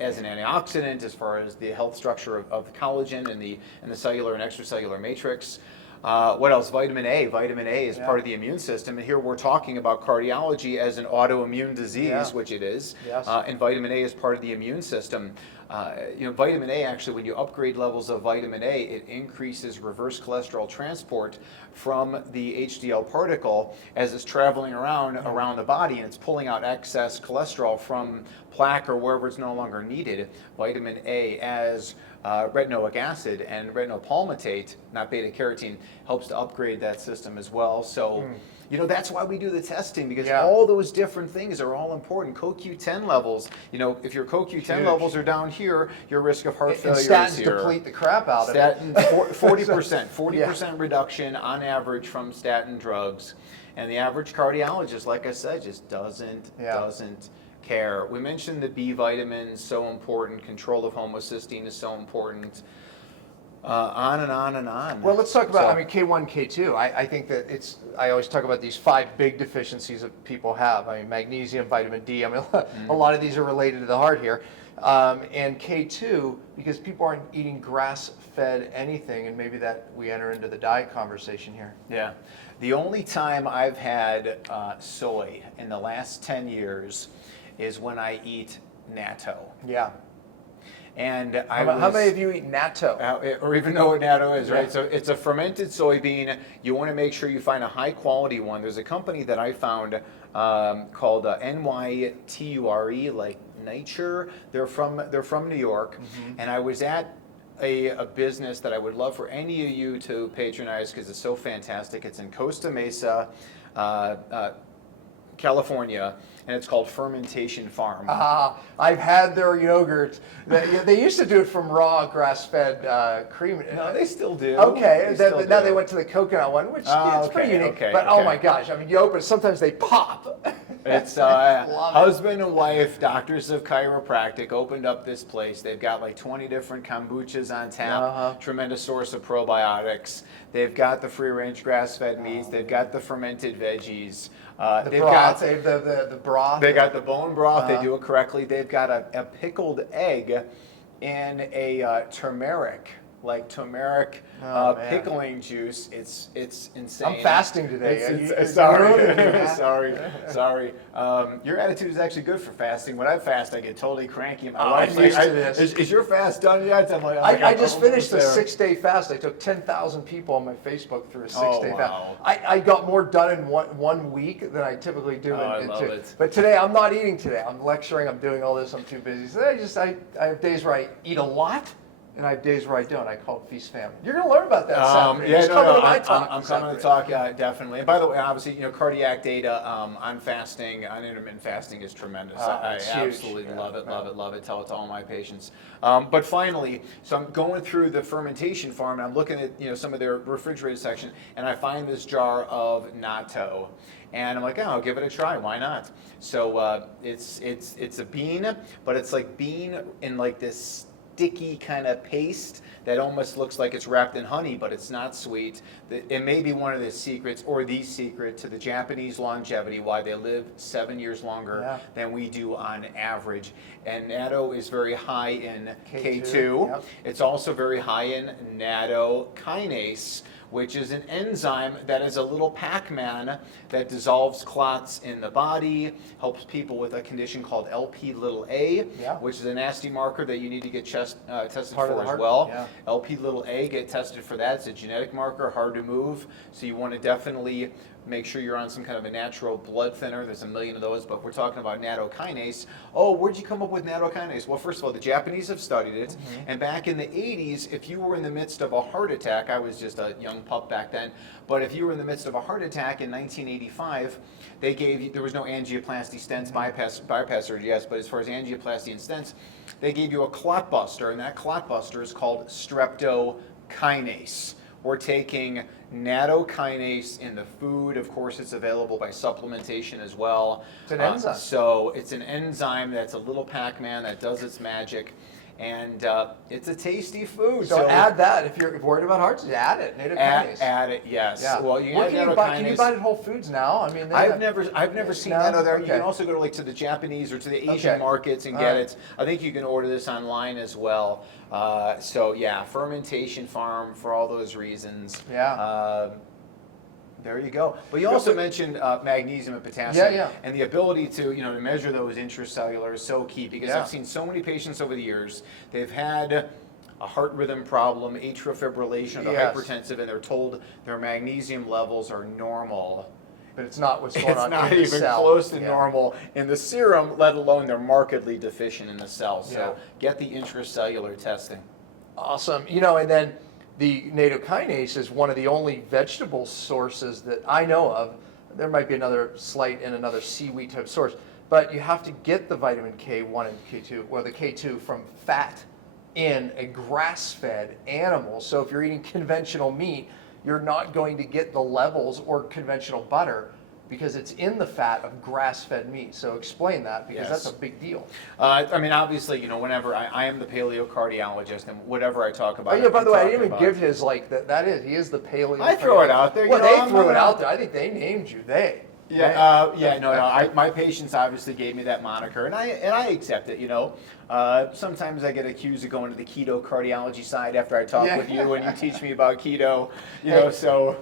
as an antioxidant, as far as the health structure of the collagen and the cellular and extracellular matrix. What else? Vitamin A. Vitamin A is part of the immune system, and here we're talking about cardiology as an autoimmune disease, which it is. And vitamin A is part of the immune system. You know, vitamin A, actually, when you upgrade levels of vitamin A, it increases reverse cholesterol transport from the HDL particle as it's traveling around the body, and it's pulling out excess cholesterol from plaque or wherever it's no longer needed. Vitamin A, as retinoic acid and retinoic palmitate, not beta carotene, helps to upgrade that system as well. So, you know, that's why we do the testing, because all those different things are all important. CoQ10 levels, you know, if your CoQ10 levels are down here, your risk of heart failure is here. Statins deplete the crap out of it. 40% reduction on average from statin drugs. And the average cardiologist, like I said, just doesn't care. We mentioned the B vitamins, so important. Control of homocysteine is so important. On and on and on. Well, let's talk about, I mean, K1, K2. I think that I always talk about these 5 big deficiencies that people have. I mean, magnesium, vitamin D. I mean, a lot of these are related to the heart here. And K2, because people aren't eating grass-fed anything, and maybe that we enter into the diet conversation here. Yeah. The only time I've had soy in the last 10 years is when I eat natto. Yeah. And how many of you eat natto? Or even know what natto is, right? So it's a fermented soybean. You want to make sure you find a high quality one. There's a company that I found called NYTURE, like Nature. They're from New York, and I was at a business that I would love for any of you to patronize, because it's so fantastic. It's in Costa Mesa, California, and it's called Fermentation Farm. I've had their yogurt. They used to do it from raw grass-fed cream. No, they still do. Okay, now they went to the coconut one, which is pretty unique. But oh my gosh, I mean, you open it, sometimes they pop. It's husband and wife, doctors of chiropractic, opened up this place. They've got like 20 different kombuchas on tap, tremendous source of probiotics. They've got the free-range grass-fed meats. They've got the fermented veggies. The They've broth, got they have the broth. they got the bone broth. They Uh-huh. do it correctly. They've got a pickled egg in a turmeric Oh, man. pickling juice. It's insane. I'm fasting today. It's You're ruining me, man. sorry. Your attitude is actually good for fasting. When I fast, I get totally cranky. My Oh, wife's I'm used like, to this. Is your fast done yet? I'm like, I just finished a there. 6-day fast. I took 10,000 people on my Facebook through a 6-day wow. fast. I got more done in one week than I typically do. I in love two. it. But today I'm not eating today. I'm lecturing. I'm doing all this. I'm too busy. So I have days where I eat a lot, and I have days where I don't. I call it feast famine. You're going to learn about that Saturday. Yeah, Just no, come no, to my talk I'm this coming to Saturday. talk, definitely. And by the way, obviously, cardiac data on fasting, on intermittent fasting is tremendous. I It's huge. absolutely Yeah, love it, yeah. love it. Tell it to all my patients. But finally, so I'm going through the fermentation farm, and I'm looking at, some of their refrigerated section, and I find this jar of natto. And I'm like, oh, I'll give it a try. Why not? So it's a bean, but it's like bean in like this sticky kind of paste that almost looks like it's wrapped in honey, but it's not sweet. It may be one of the secrets, or the secret, to the Japanese longevity, why they live 7 years longer than we do on average. And natto is very high in K2. Yep. It's also very high in nattokinase, which is an enzyme that is a little Pac-Man that dissolves clots in the body, helps people with a condition called Lp(a), which is a nasty marker that you need to get tested for as well. Yeah. Lp(a), get tested for that. It's a genetic marker, hard to move, so you want to definitely make sure you're on some kind of a natural blood thinner. There's a million of those, but we're talking about nattokinase. Oh, where'd you come up with nattokinase? Well, first of all, the Japanese have studied it, and back in the 80s, if you were in the midst of a heart attack, I was just a young pup back then, but if you were in the midst of a heart attack in 1985, they gave you, there was no angioplasty, stents, bypass surgery, yes, but as far as angioplasty and stents, they gave you a clot buster, and that clot buster is called streptokinase. We're taking nattokinase in the food. Of course, it's available by supplementation as well. It's an enzyme. So it's an enzyme that's a little Pac-Man that does its magic. And it's a tasty food. So add that if you're worried about hearts. Add it. Nattokinase. Add it, yes. Yeah. Well, you Where can can you buy? Can you buy it at Whole Foods now? I mean, I've never seen that other. You Okay. can also go to the Japanese or to the Asian Okay. markets and All get right. it. I think you can order this online as well. So yeah, fermentation farm for all those reasons. Yeah. There you go. But you also mentioned magnesium and potassium. Yeah. And the ability to, to measure those intracellular is so key, because Yeah. I've seen so many patients over the years, they've had a heart rhythm problem, atrial fibrillation, or Yes. hypertensive, and they're told their magnesium levels are normal. But it's not what's going It's on not in the even cell. close to Yeah. normal in the serum, let alone they're markedly deficient in the cells. So Yeah. get the intracellular testing. Awesome. And then the nattokinase is one of the only vegetable sources that I know of. There might be another slight in another seaweed type source, but you have to get the vitamin K1 and K2, or the K2 from fat in a grass-fed animal. So if you're eating conventional meat, you're not going to get the levels, or conventional butter, because it's in the fat of grass-fed meat. So explain that, because Yes. that's a big deal. I mean, obviously, whenever I am the paleo cardiologist, and whatever I talk about. Oh yeah, by the way, I I'm didn't even talking give his he is the paleo. I throw it out there. Well, I'm they threw it not- out there. I think they named you. No. My patients obviously gave me that moniker, and I accept it. Sometimes I get accused of going to the keto cardiology side after I talk with you and you teach me about keto. So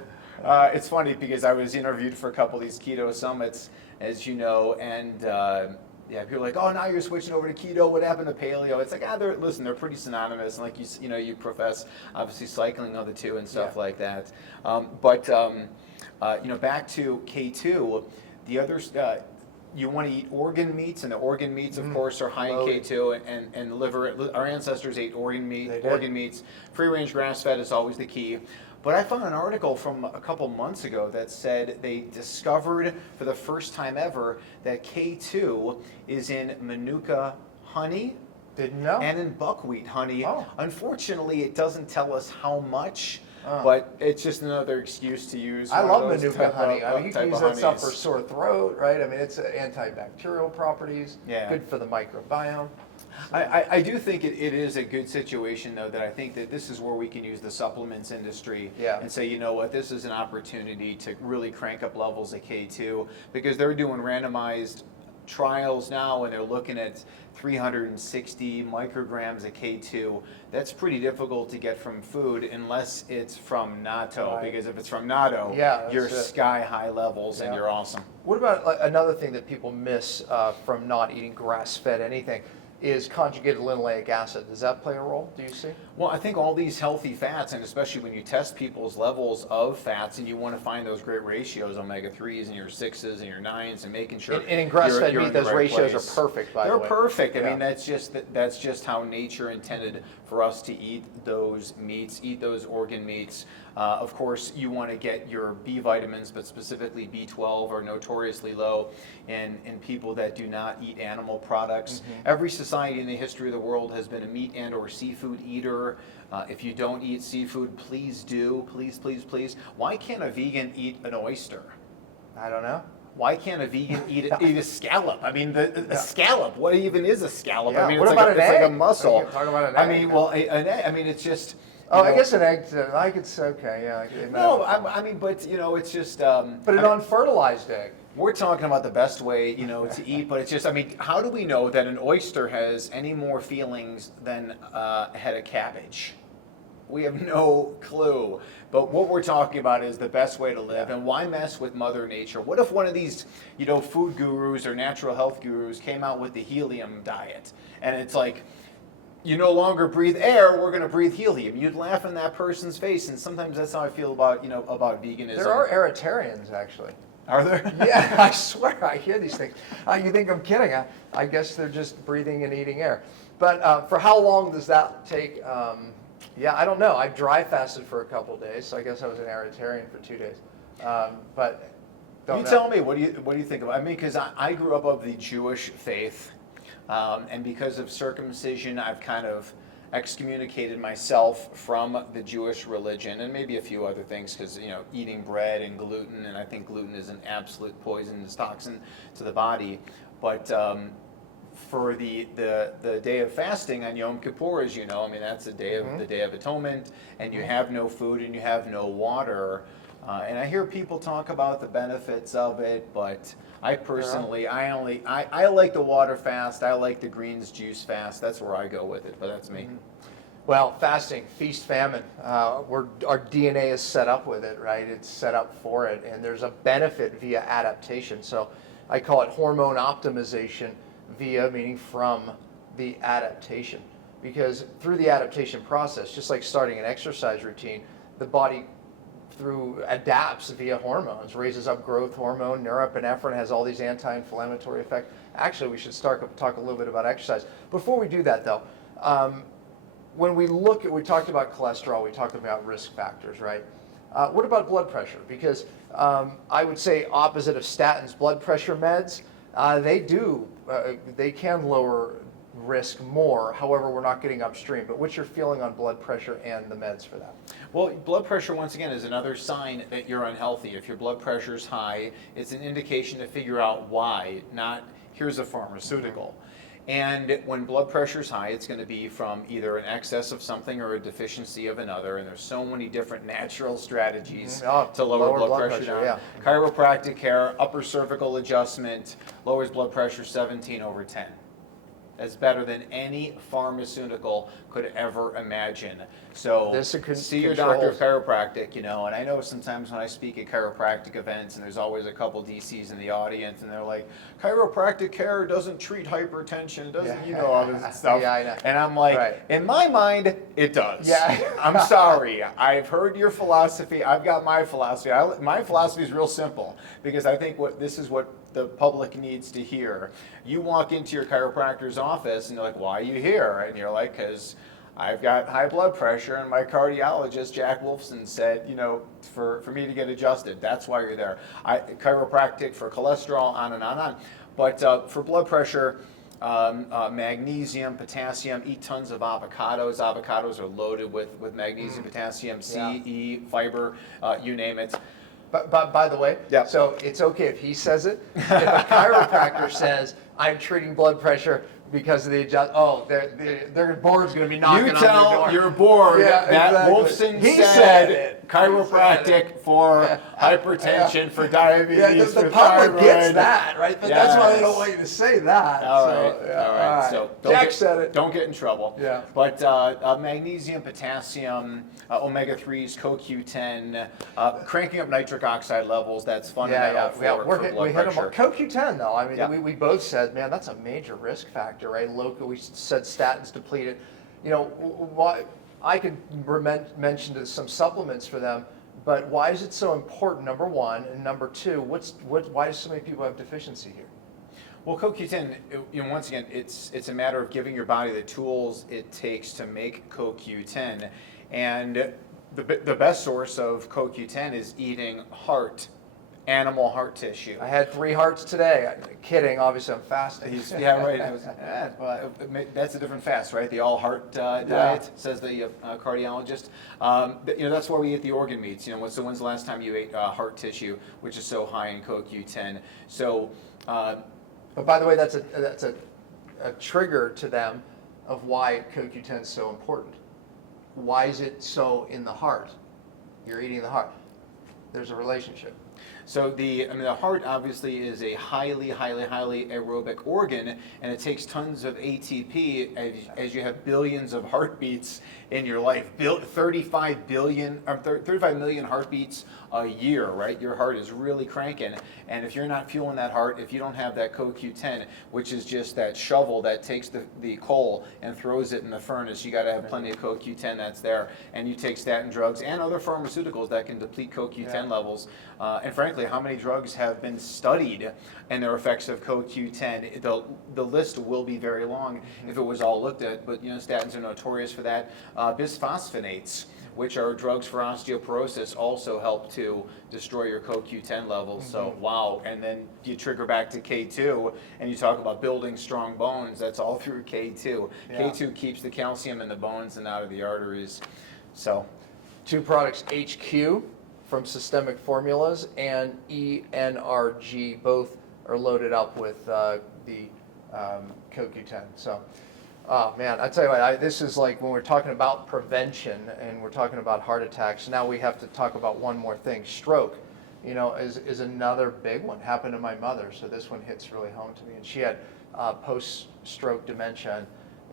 it's funny because I was interviewed for a couple of these keto summits, as you know, and people are like, oh, now you're switching over to keto. What happened to paleo? It's like, they're pretty synonymous. And like you profess obviously cycling of the two and stuff like that. Back to K2, the others. You want to eat organ meats, and the organ meats, of course, are high in K2 and liver. Our ancestors ate organ meats. Free-range grass-fed is always the key. But I found an article from a couple months ago that said they discovered for the first time ever that K2 is in Manuka honey. Didn't know. And in buckwheat honey. Oh. Unfortunately, it doesn't tell us how much. but it's just another excuse to use. I one love of those Manuka type honey. of- I mean, you type can use of that stuff for honeys. sore throat, right? I mean, it's antibacterial properties, Yeah. good for the microbiome. I do think it is a good situation, though, that I think that this is where we can use the supplements industry and say, you know what, this is an opportunity to really crank up levels of K2, because they're doing randomized trials now and they're looking at 360 micrograms of K2. That's pretty difficult to get from food unless it's from natto, because if it's from natto, you're sky high levels and you're awesome. What about another thing that people miss from not eating grass-fed anything is conjugated linoleic acid. Does that play a role, do you see? Well, I think all these healthy fats, and especially when you test people's levels of fats, and you want to find those great ratios, omega-3s and your 6s and your 9s, and making sure. And in grass-fed meat, those ratios are perfect, by the way. They're perfect. I mean, that's just how nature intended for us to eat those meats, eat those organ meats. Of course, you want to get your B vitamins, but specifically B12 are notoriously low in people that do not eat animal products. Every society in the history of the world has been a meat and or seafood eater. If you don't eat seafood, please do. Please, please, please. Why can't a vegan eat an oyster? I don't know. Why can't a vegan eat a scallop? I mean, a scallop. What even is a scallop? Yeah. I mean, What it's about an egg? like a mussel. Talk about an egg. I mean, well, an egg. I mean, it's just. I guess an egg. I could say okay. Yeah. No, I mean, but it's just. But an unfertilized egg. We're talking about the best way, to eat, but it's just. I mean, how do we know that an oyster has any more feelings than a head of cabbage? We have no clue. But what we're talking about is the best way to live, and why mess with Mother Nature? What if one of these, food gurus or natural health gurus came out with the helium diet, and it's like, you no longer breathe air, we're going to breathe helium. You'd laugh in that person's face, and sometimes that's how I feel about, about veganism. There are aeritarians, actually. Are there? Yeah, I swear, I hear these things. You think I'm kidding? I guess they're just breathing and eating air. But for how long does that take? I don't know. I dry fasted for a couple days, so I guess I was an aeritarian for 2 days. But don't know. Tell me, what do you think of it? I mean, because I grew up of the Jewish faith, and because of circumcision, I've kind of excommunicated myself from the Jewish religion, and maybe a few other things, because eating bread and gluten, and I think gluten is an absolute poisonous toxin to the body. But for the day of fasting on Yom Kippur, as you know, I mean, that's the day of atonement, and you have no food and you have no water. And I hear people talk about the benefits of it, but I personally, I like the water fast. I like the greens juice fast. That's where I go with it, but that's me. Well, fasting, feast, famine. Our DNA is set up with it, right? It's set up for it, and there's a benefit via adaptation. So I call it hormone optimization via, meaning from the adaptation. Because through the adaptation process, just like starting an exercise routine, the body adapts via hormones, raises up growth hormone, norepinephrine has all these anti-inflammatory effects. Actually, we should talk a little bit about exercise. Before we do that, though, when we talked about cholesterol, we talked about risk factors, right? What about blood pressure? Because I would say opposite of statins, blood pressure meds, they can lower risk more. However, we're not getting upstream. But what's your feeling on blood pressure and the meds for that? Well, blood pressure, once again, is another sign that you're unhealthy. If your blood pressure is high, it's an indication to figure out why, not here's a pharmaceutical. And when blood pressure is high, it's going to be from either an excess of something or a deficiency of another. And there's so many different natural strategies to lower blood pressure down. Yeah. Chiropractic care, upper cervical adjustment, lowers blood pressure 17/10. That's better than any pharmaceutical could ever imagine. So see your doctor of chiropractic, and I know sometimes when I speak at chiropractic events, and there's always a couple DCs in the audience, and they're like, chiropractic care doesn't treat hypertension, it doesn't, all this stuff. Yeah, I know. And I'm like, in my mind, it does. Yeah. I'm sorry. I've heard your philosophy. I've got my philosophy. My philosophy is real simple, because I think this is what the public needs to hear. You walk into your chiropractor's office and they're like, why are you here? And you're like, because I've got high blood pressure and my cardiologist, Jack Wolfson, said, for me to get adjusted. That's why you're there. Chiropractic for cholesterol, on and on and on. But for blood pressure, magnesium, potassium. Eat tons of avocados. Avocados are loaded with magnesium, potassium, C, Yeah. E, fiber, you name it. But by the way, Yeah. so it's okay if he says it. If a chiropractor says, I'm treating blood pressure because of the their board's going to be knocking You on their door. tell your board Yeah, that exactly. Wolfson He said said it. chiropractic for hypertension, for diabetes, Yeah, for the public thyroid. gets that, right? But that's why they don't Yes. want you to say that. All So, right, yeah, all right. So Jack said it. Don't get in trouble. Yeah. But magnesium, potassium, omega-3s, CoQ10, cranking up nitric oxide levels. That's fundamental for blood We hit them pressure. on CoQ10 though. I mean, Yeah. we both said, man, that's a major risk factor, right? We said statins depleted. You know, why? I could mention some supplements for them, but why is it so important? Number one, and number two, why do so many people have deficiency here? Well, CoQ10, once again, it's a matter of giving your body the tools it takes to make CoQ10, and the best source of CoQ10 is eating animal heart tissue. I had 3 hearts today. Kidding, obviously I'm fasting. Yeah, right. That's a different fast, right? The all heart diet, says the cardiologist. That's why we eat the organ meats. When's the last time you ate heart tissue, which is so high in CoQ10? So. But by the way, that's a trigger to them of why CoQ10 is so important. Why is it so in the heart? You're eating the heart. There's a relationship. So the heart obviously is a highly aerobic organ, and it takes tons of ATP as you have billions of heartbeats in your life. 35 million heartbeats a year, right? Your heart is really cranking, and if you're not fueling that heart, if you don't have that CoQ10, which is just that shovel that takes the coal and throws it in the furnace, you got to have plenty of CoQ10 that's there, and you take statin drugs and other pharmaceuticals that can deplete CoQ10 levels. And frankly, how many drugs have been studied and their effects of CoQ10? The list will be very long if it was all looked at, but statins are notorious for that. Bisphosphonates, which are drugs for osteoporosis, also help to destroy your CoQ10 levels. So wow, and then you trigger back to K2 and you talk about building strong bones. That's all through K2. Yeah. K2 keeps the calcium in the bones and out of the arteries. So 2 products, HQ from Systemic Formulas and ENRG, both are loaded up with the CoQ10. So, oh man, I tell you what, this is like when we're talking about prevention and we're talking about heart attacks. Now we have to talk about one more thing. Stroke, is another big one. Happened to my mother, so this one hits really home to me. And she had post-stroke dementia.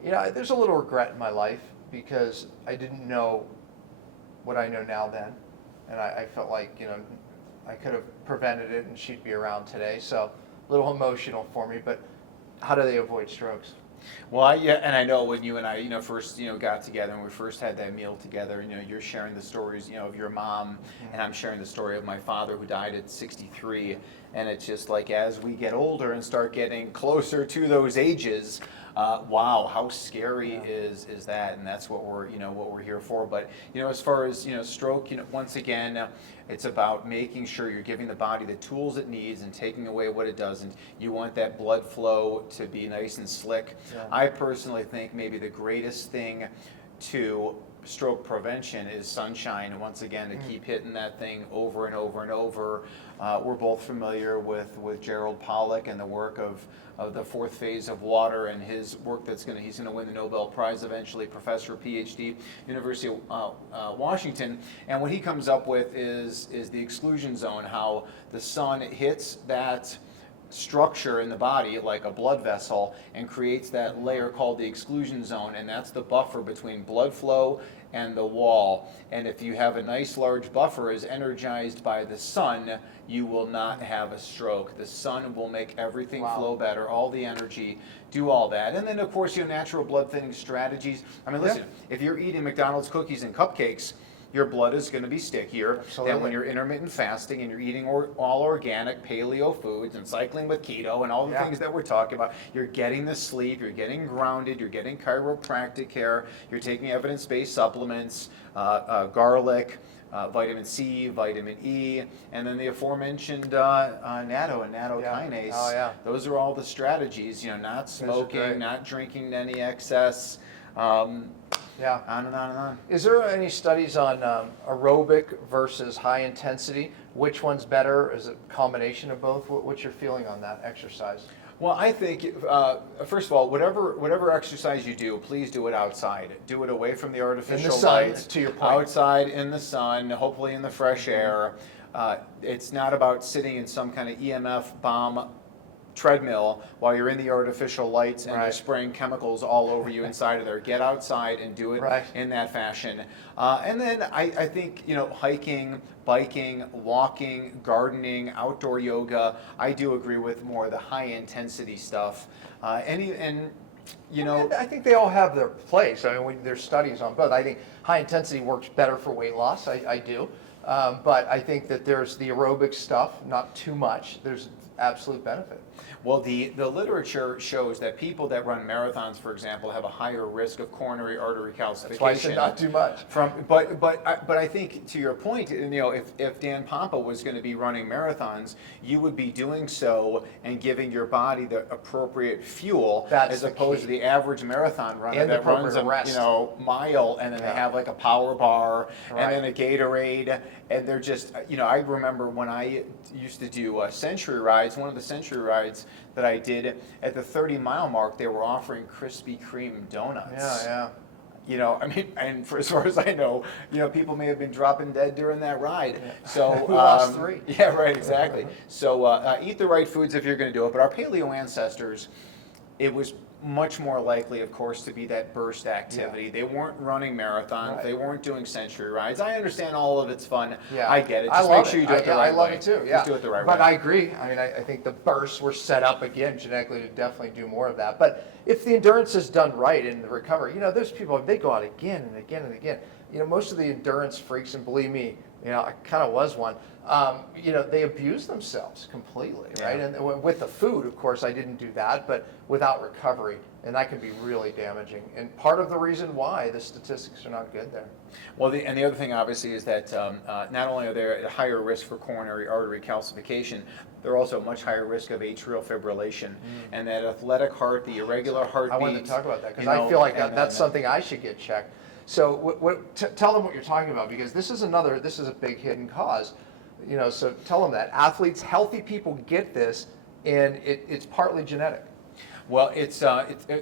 And, there's a little regret in my life because I didn't know what I know now then. And I felt like, I could have prevented it and she'd be around today. So a little emotional for me, but how do they avoid strokes? Well, and I know when you and I, first, got together and we first had that meal together, you're sharing the stories, of your mom, and I'm sharing the story of my father who died at 63. And it's just like, as we get older and start getting closer to those ages, wow, how scary is that? And that's what we're here for. But as far as stroke, once again, it's about making sure you're giving the body the tools it needs and taking away what it doesn't. You want that blood flow to be nice and slick. Yeah. I personally think maybe the greatest thing to stroke prevention is sunshine. Once again, to keep hitting that thing over and over and over. We're both familiar with Gerald Pollack and the work of the 4th phase of water and his work he's going to win the Nobel Prize eventually, professor, PhD, University of Washington. And what he comes up with is the exclusion zone, how the sun hits that structure in the body like a blood vessel and creates that layer called the exclusion zone, and that's the buffer between blood flow and the wall. And if you have a nice large buffer is energized by the sun, you will not have a stroke. The sun will make everything flow better, all the energy, do all that. And then of course natural blood thinning strategies. I mean, listen, if you're eating McDonald's cookies and cupcakes, your blood is going to be stickier than when you're intermittent fasting and you're eating all organic paleo foods and cycling with keto and all the things that we're talking about. You're getting the sleep, you're getting grounded, you're getting chiropractic care, you're taking evidence-based supplements, garlic, vitamin C, vitamin E, and then the aforementioned natto and nattokinase. Yeah. Oh, yeah. Those are all the strategies, not great. smoking, not drinking any excess, Yeah. on and on and on. Is there any studies on aerobic versus high intensity? Which one's better? Is it a combination of both? What's your feeling on that exercise? Well, I think, first of all, whatever exercise you do, please do it outside. Do it away from the artificial sun, lights. to your point. Outside in the sun, hopefully in the fresh air. It's not about sitting in some kind of EMF bomb treadmill while you're in the artificial lights and they're Right. spraying chemicals all over you inside of there. Get outside and do it Right. in that fashion. And then I think, hiking, biking, walking, gardening, outdoor yoga, I do agree with more of the high intensity stuff. I think they all have their place. I mean, there's studies on both. I think high intensity works better for weight loss. I do. But I think that there's the aerobic stuff, not too much. There's absolute benefit. Well, the literature shows that people that run marathons, for example, have a higher risk of coronary artery calcification. That's why I said not too much. But I think to your point, if Dan Pompa was going to be running marathons, you would be doing so and giving your body the appropriate fuel, That's as the opposed key. to the average marathon runner And the that runs a appropriate rest. mile and then they Yeah. have like a power bar Right. and then a Gatorade, and they're just I remember when I used to do century rides. One of the century rides that I did, at the 30-mile mark, they were offering Krispy Kreme donuts. Yeah. And for as far as I know, people may have been dropping dead during that ride. Yeah. So Who lost 3? Yeah, right, exactly. So eat the right foods if you're going to do it. But our paleo ancestors, it was much more likely, of course, to be that burst activity. Yeah. They weren't running marathons. Right. They weren't doing century rides. I understand all of it's fun. Yeah. I get it. I Just love make sure you do it the right I love way. it too. Yeah. Just do it the right way. But I agree. I think the bursts were set up again genetically to definitely do more of that. But if the endurance is done right in the recovery, there's people, they go out again and again and again. Most of the endurance freaks, and believe me, I kind of was one. They abuse themselves completely, right? Yeah. And with the food, of course, I didn't do that, but without recovery, and that can be really damaging. And part of the reason why the statistics are not good there. Well, the other thing, obviously, is that not only are they at a higher risk for coronary artery calcification, they're also at much higher risk of atrial fibrillation. And that athletic heart, the irregular heartbeat. I wanted to talk about that because I feel like that's something I should get checked. So tell them what you're talking about, because this is a big hidden cause. So tell them that athletes, healthy people get this, and it's partly genetic. Well,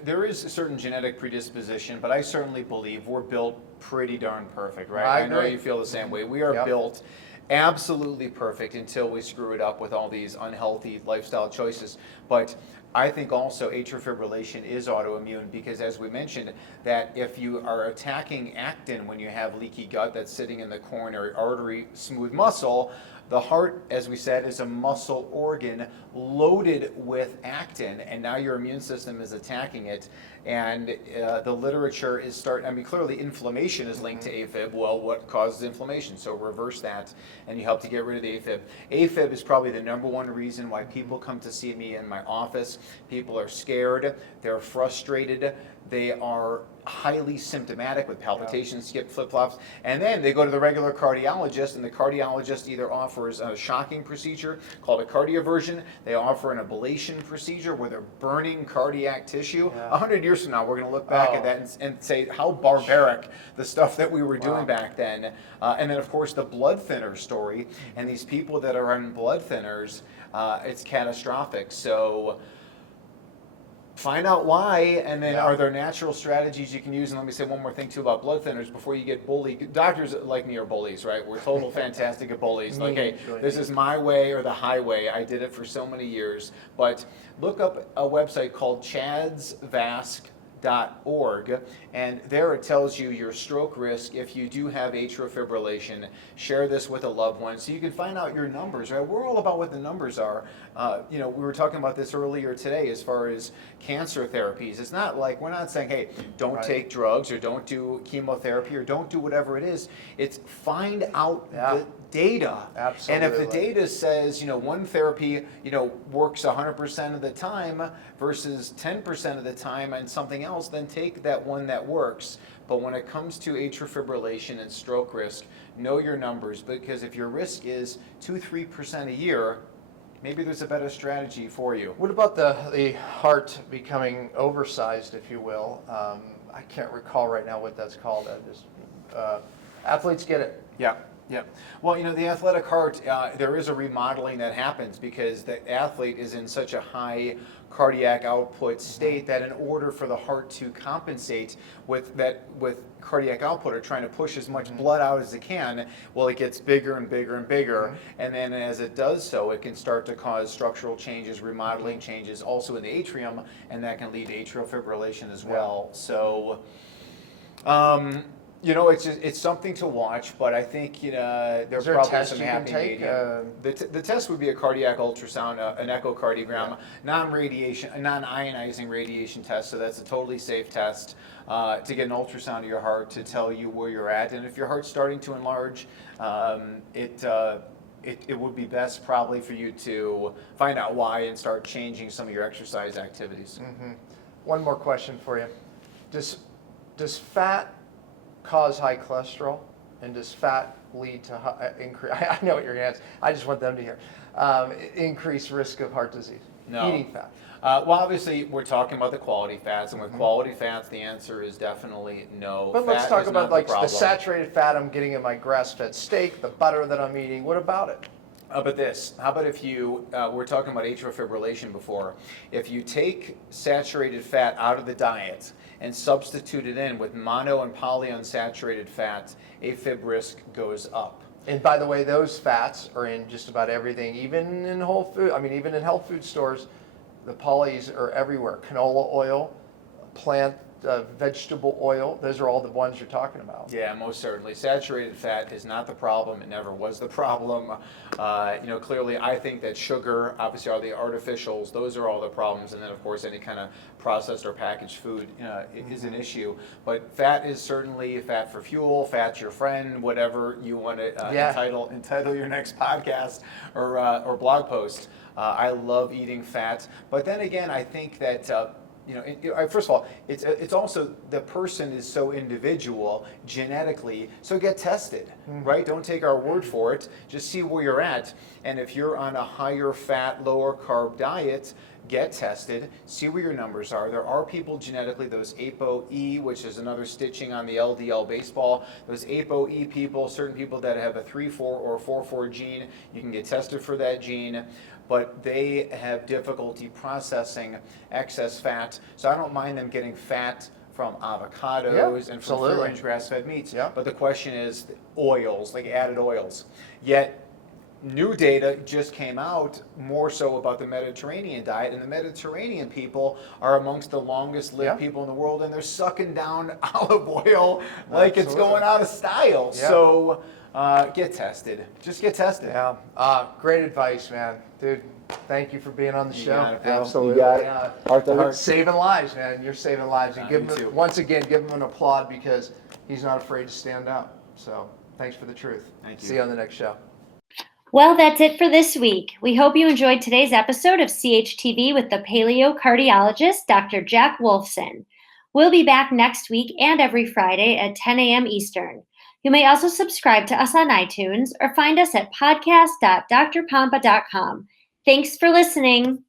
there is a certain genetic predisposition, but I certainly believe we're built pretty darn perfect, right? I know agree. you feel the same way. We are Yep. built absolutely perfect until we screw it up with all these unhealthy lifestyle choices. But I think also atrial fibrillation is autoimmune because, as we mentioned, that if you are attacking actin when you have leaky gut that's sitting in the coronary artery smooth muscle, the heart, as we said, is a muscle organ loaded with actin, and now your immune system is attacking it. And the literature is clearly inflammation is linked to AFib. Well, what causes inflammation? So reverse that, and you help to get rid of the AFib. AFib is probably the number one reason why people come to see me in my office. People are scared, they're frustrated, they are highly symptomatic with palpitations, skip flip-flops, and then they go to the regular cardiologist, and the cardiologist either offers a shocking procedure called a cardioversion. They offer an ablation procedure where they're burning cardiac tissue. 100 years from now, we're going to look back at that and say how barbaric the stuff that we were doing back then. And then, of course, the blood thinner story, and these people that are on blood thinners, it's catastrophic. So find out why, and then are there natural strategies you can use? And let me say one more thing too about blood thinners before you get bullied. Doctors like me are bullies, right? We're total fantastic at bullies. Like, hey, this is my way or the highway. I did it for so many years. But look up a website called chadsvask.org, and there it tells you your stroke risk if you do have atrial fibrillation. Share this with a loved one so you can find out your numbers, right? We're all about what the numbers are. We were talking about this earlier today as far as cancer therapies. It's not like we're not saying, hey, don't take drugs or don't do chemotherapy or don't do whatever it is. It's find out data. Absolutely. And if the data says, one therapy, works 100% of the time versus 10% of the time and something else, then take that one that works. But when it comes to atrial fibrillation and stroke risk, know your numbers, because if your risk is 2-3% a year, maybe there's a better strategy for you. What about the heart becoming oversized, if you will? I can't recall right now what that's called. Athletes get it. Yeah. Well, the athletic heart, there is a remodeling that happens because the athlete is in such a high cardiac output state that in order for the heart to compensate with cardiac output or trying to push as much blood out as it can, well, it gets bigger and bigger and bigger. And then as it does so, it can start to cause structural changes, remodeling changes also in the atrium, and that can lead to atrial fibrillation as well. So, it's something to watch, but I think there's probably some happy medium. The test would be a cardiac ultrasound, an echocardiogram, non-ionizing radiation test. So that's a totally safe test to get an ultrasound of your heart to tell you where you're at, and if your heart's starting to enlarge, it would be best probably for you to find out why and start changing some of your exercise activities. One more question for you: Does fat cause high cholesterol, and does fat lead to increase? I know what you're going to answer. I just want them to hear. Increased risk of heart disease. No. Eating fat. Well, obviously, we're talking about the quality fats, and with quality fats, the answer is definitely no. But let's talk about the saturated fat I'm getting in my grass-fed steak, the butter that I'm eating. What about it? How about this? How about if you, we're talking about atrial fibrillation before. If you take saturated fat out of the diet and substitute it in with mono and polyunsaturated fats, AFib risk goes up. And by the way, those fats are in just about everything, even in even in health food stores, the polys are everywhere. Canola oil, plant vegetable oil, those are all the ones you're talking about. Yeah, most certainly. Saturated fat is not the problem. It never was the problem. Clearly, I think that sugar, obviously, are the artificials. Those are all the problems. And then, of course, any kind of processed or packaged food is an issue. But fat is certainly fat for fuel, fat's your friend, whatever you want to entitle your next podcast or blog post. I love eating fat. But then again, I think that first of all, it's also the person is so individual genetically, so get tested, right? Don't take our word for it. Just see where you're at. And if you're on a higher fat, lower carb diet, get tested, see where your numbers are. There are people genetically, those ApoE, which is another stitching on the LDL baseball, those ApoE people, certain people that have a 3-4 or 4-4 gene, you can get tested for that gene, but they have difficulty processing excess fat. So I don't mind them getting fat from avocados and from free-range grass-fed meats. But the question is oils, like added oils. Yet new data just came out more so about the Mediterranean diet, and the Mediterranean people are amongst the longest lived people in the world, and they're sucking down olive oil like it's going out of style. So get tested. Just get tested. Great advice, man. Dude, thank you for being on the show. Got it, bro. Absolutely. You got it. Heart to heart. Saving lives, man. You're saving lives. And You too. once again, give him an applaud because he's not afraid to stand up. So thanks for the truth. Thank you. See you on the next show. Well, that's it for this week. We hope you enjoyed today's episode of CHTV with the Paleo Cardiologist, Dr. Jack Wolfson. We'll be back next week and every Friday at 10 a.m. Eastern. You may also subscribe to us on iTunes or find us at podcast.drpompa.com. Thanks for listening.